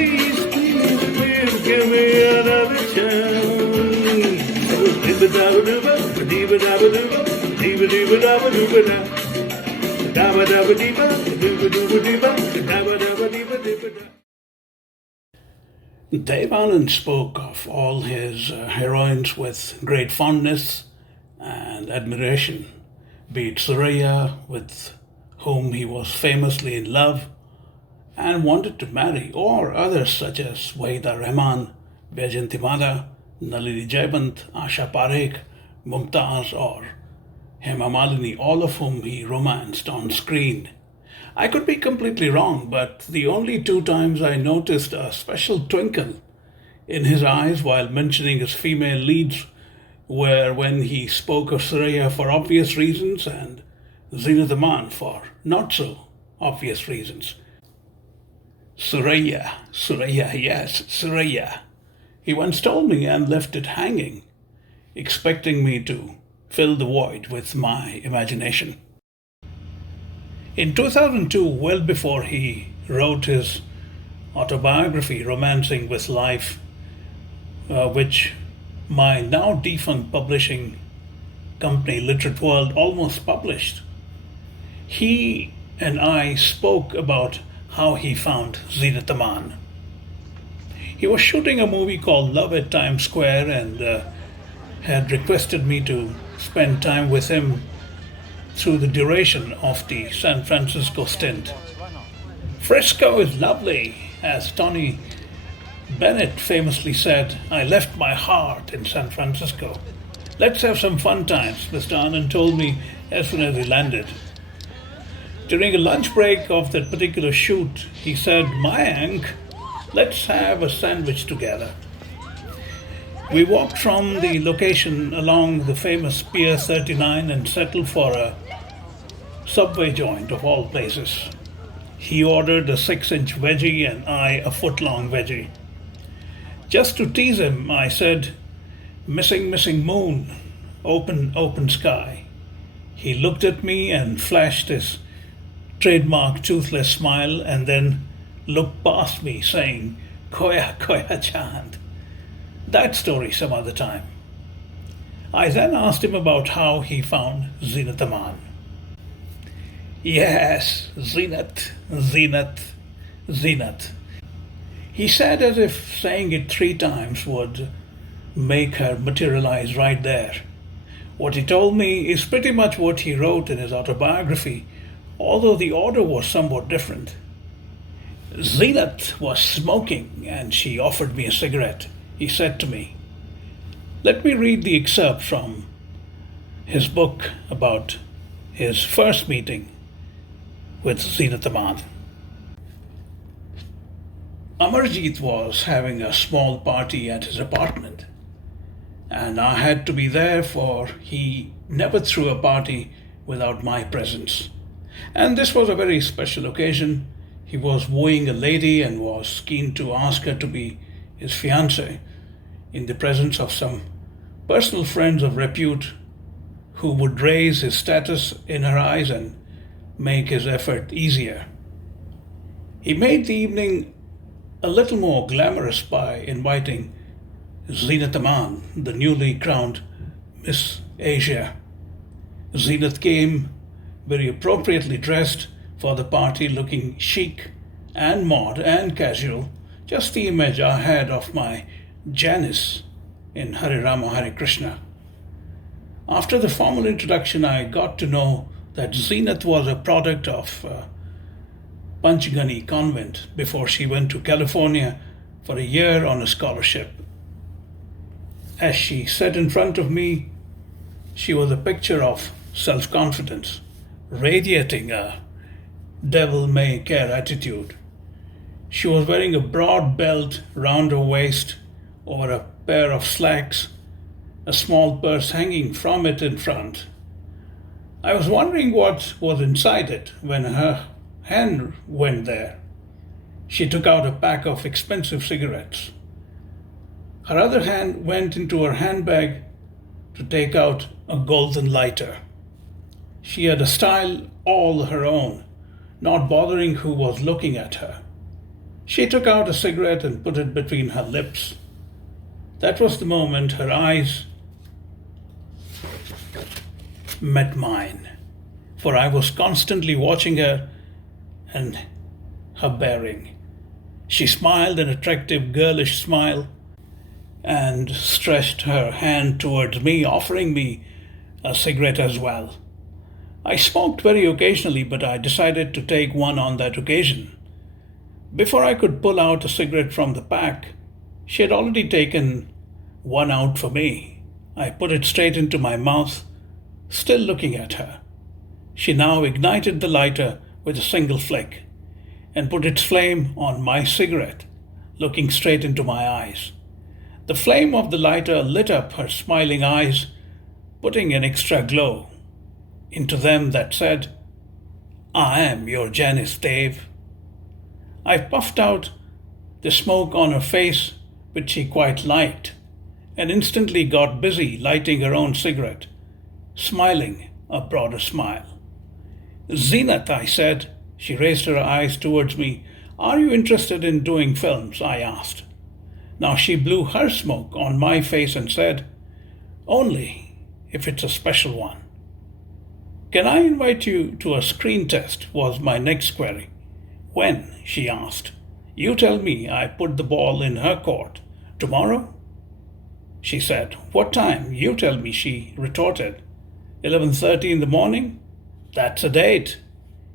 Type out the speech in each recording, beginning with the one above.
please, please give me another chance. Dibba-dabba-dubba, dibba-dabba-dubba, dibba-dibba-dabba-dubba-da. Dabba-dabba-dibba, dibba-dubba-dibba, dabba-dabba-dibba-dibba-da. Dev Anand spoke of all his heroines with great fondness and admiration, be it Suraya, with whom he was famously in love and wanted to marry, or others such as Wahida Rahman, Vaijayanti Mala, Nalini Jaybant, Asha Parekh, Mumtaz, or Hema Malini, all of whom he romanced on screen. I could be completely wrong, but the only two times I noticed a special twinkle in his eyes while mentioning his female leads were when he spoke of Suraya for obvious reasons and Zeenat Aman for not so obvious reasons. Suraya, yes, Suraya. He once told me and left it hanging, expecting me to fill the void with my imagination. In 2002, well before he wrote his autobiography, Romancing with Life, which my now defunct publishing company, Literate World, almost published, he and I spoke about how he found Zeenat Aman. He was shooting a movie called Love at Times Square and had requested me to spend time with him through the duration of the San Francisco stint. Frisco is lovely, as Tony Bennett famously said, I left my heart in San Francisco. Let's have some fun times, Mr. Anand told me as soon as he landed. During a lunch break of that particular shoot, he said, Mayank, let's have a sandwich together. We walked from the location along the famous Pier 39 and settled for a Subway joint of all places. He ordered a 6-inch veggie and I a foot-long veggie. Just to tease him, I said, missing moon, open sky. He looked at me and flashed his trademark toothless smile and then looked past me saying, Koya Chand. That story some other time. I then asked him about how he found Zeenat Aman. Yes, Zeenat. He said as if saying it 3 times would make her materialize right there. What he told me is pretty much what he wrote in his autobiography, although the order was somewhat different. Zeenat was smoking and she offered me a cigarette. He said to me, let me read the excerpt from his book about his first meeting with Zeenat Aman. Amarjeet was having a small party at his apartment, and I had to be there, for he never threw a party without my presence. And this was a very special occasion. He was wooing a lady and was keen to ask her to be his fiancée in the presence of some personal friends of repute who would raise his status in her eyes and make his effort easier. He made the evening a little more glamorous by inviting Zeenat Aman, the newly crowned Miss Asia. Zeenat came very appropriately dressed for the party, looking chic and mod and casual, just the image I had of my Janice in Hare Rama Hare Krishna. After the formal introduction, I got to know that Zeenat was a product of Panchgani convent before she went to California for a year on a scholarship. As she sat in front of me, she was a picture of self-confidence, radiating a devil may care attitude. She was wearing a broad belt round her waist over a pair of slacks, a small purse hanging from it in front. I was wondering what was inside it when her hand went there. She took out a pack of expensive cigarettes. Her other hand went into her handbag to take out a golden lighter. She had a style all her own, not bothering who was looking at her. She took out a cigarette and put it between her lips. That was the moment her eyes met mine, for I was constantly watching her and her bearing. She smiled an attractive, girlish smile and stretched her hand towards me, offering me a cigarette as well. I smoked very occasionally, but I decided to take one on that occasion. Before I could pull out a cigarette from the pack, she had already taken one out for me. I put it straight into my mouth, still looking at her. She now ignited the lighter with a single flick and put its flame on my cigarette, looking straight into my eyes. The flame of the lighter lit up her smiling eyes, putting an extra glow into them that said, "I am your Janice, Dave." I puffed out the smoke on her face, which she quite liked, and instantly got busy lighting her own cigarette, smiling a broader smile. "Zeenat," I said. She raised her eyes towards me. "Are you interested in doing films?" I asked. Now she blew her smoke on my face and said, "Only if it's a special one." "Can I invite you to a screen test?" was my next query. "When?" she asked. "You tell me." I put the ball in her court. "Tomorrow?" she said. "What time?" "You tell me," she retorted. 11:30 in the morning? "That's a date."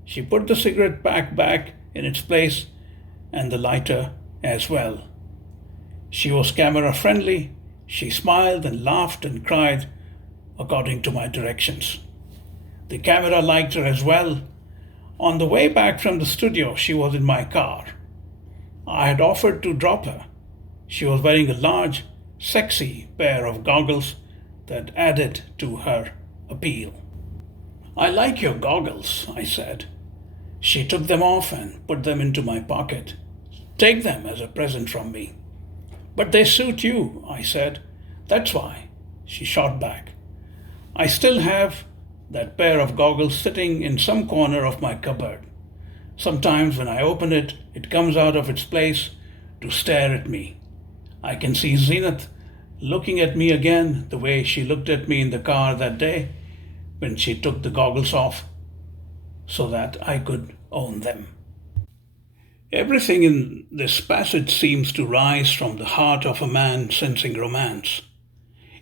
She put the cigarette pack back in its place and the lighter as well. She was camera friendly. She smiled and laughed and cried according to my directions. The camera liked her as well. On the way back from the studio, she was in my car. I had offered to drop her. She was wearing a large, sexy pair of goggles that added to her appeal. "I like your goggles," I said. She took them off and put them into my pocket. "Take them as a present from me." "But they suit you," I said. "That's why," she shot back. "I still have that pair of goggles sitting in some corner of my cupboard. Sometimes when I open it, it comes out of its place to stare at me. I can see Zeenat looking at me again the way she looked at me in the car that day when she took the goggles off so that I could own them." Everything in this passage seems to rise from the heart of a man sensing romance.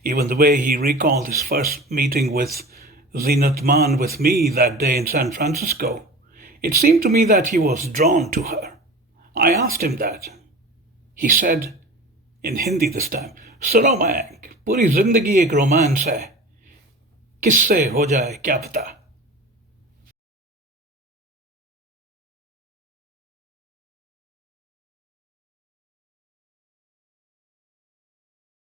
Even the way he recalled his first meeting with Zeenat Aman with me that day in San Francisco. It seemed to me that he was drawn to her. I asked him that. He said, in Hindi this time, "सुनो Mac, पूरी जिंदगी एक romance है, किससे हो जाए क्या पता."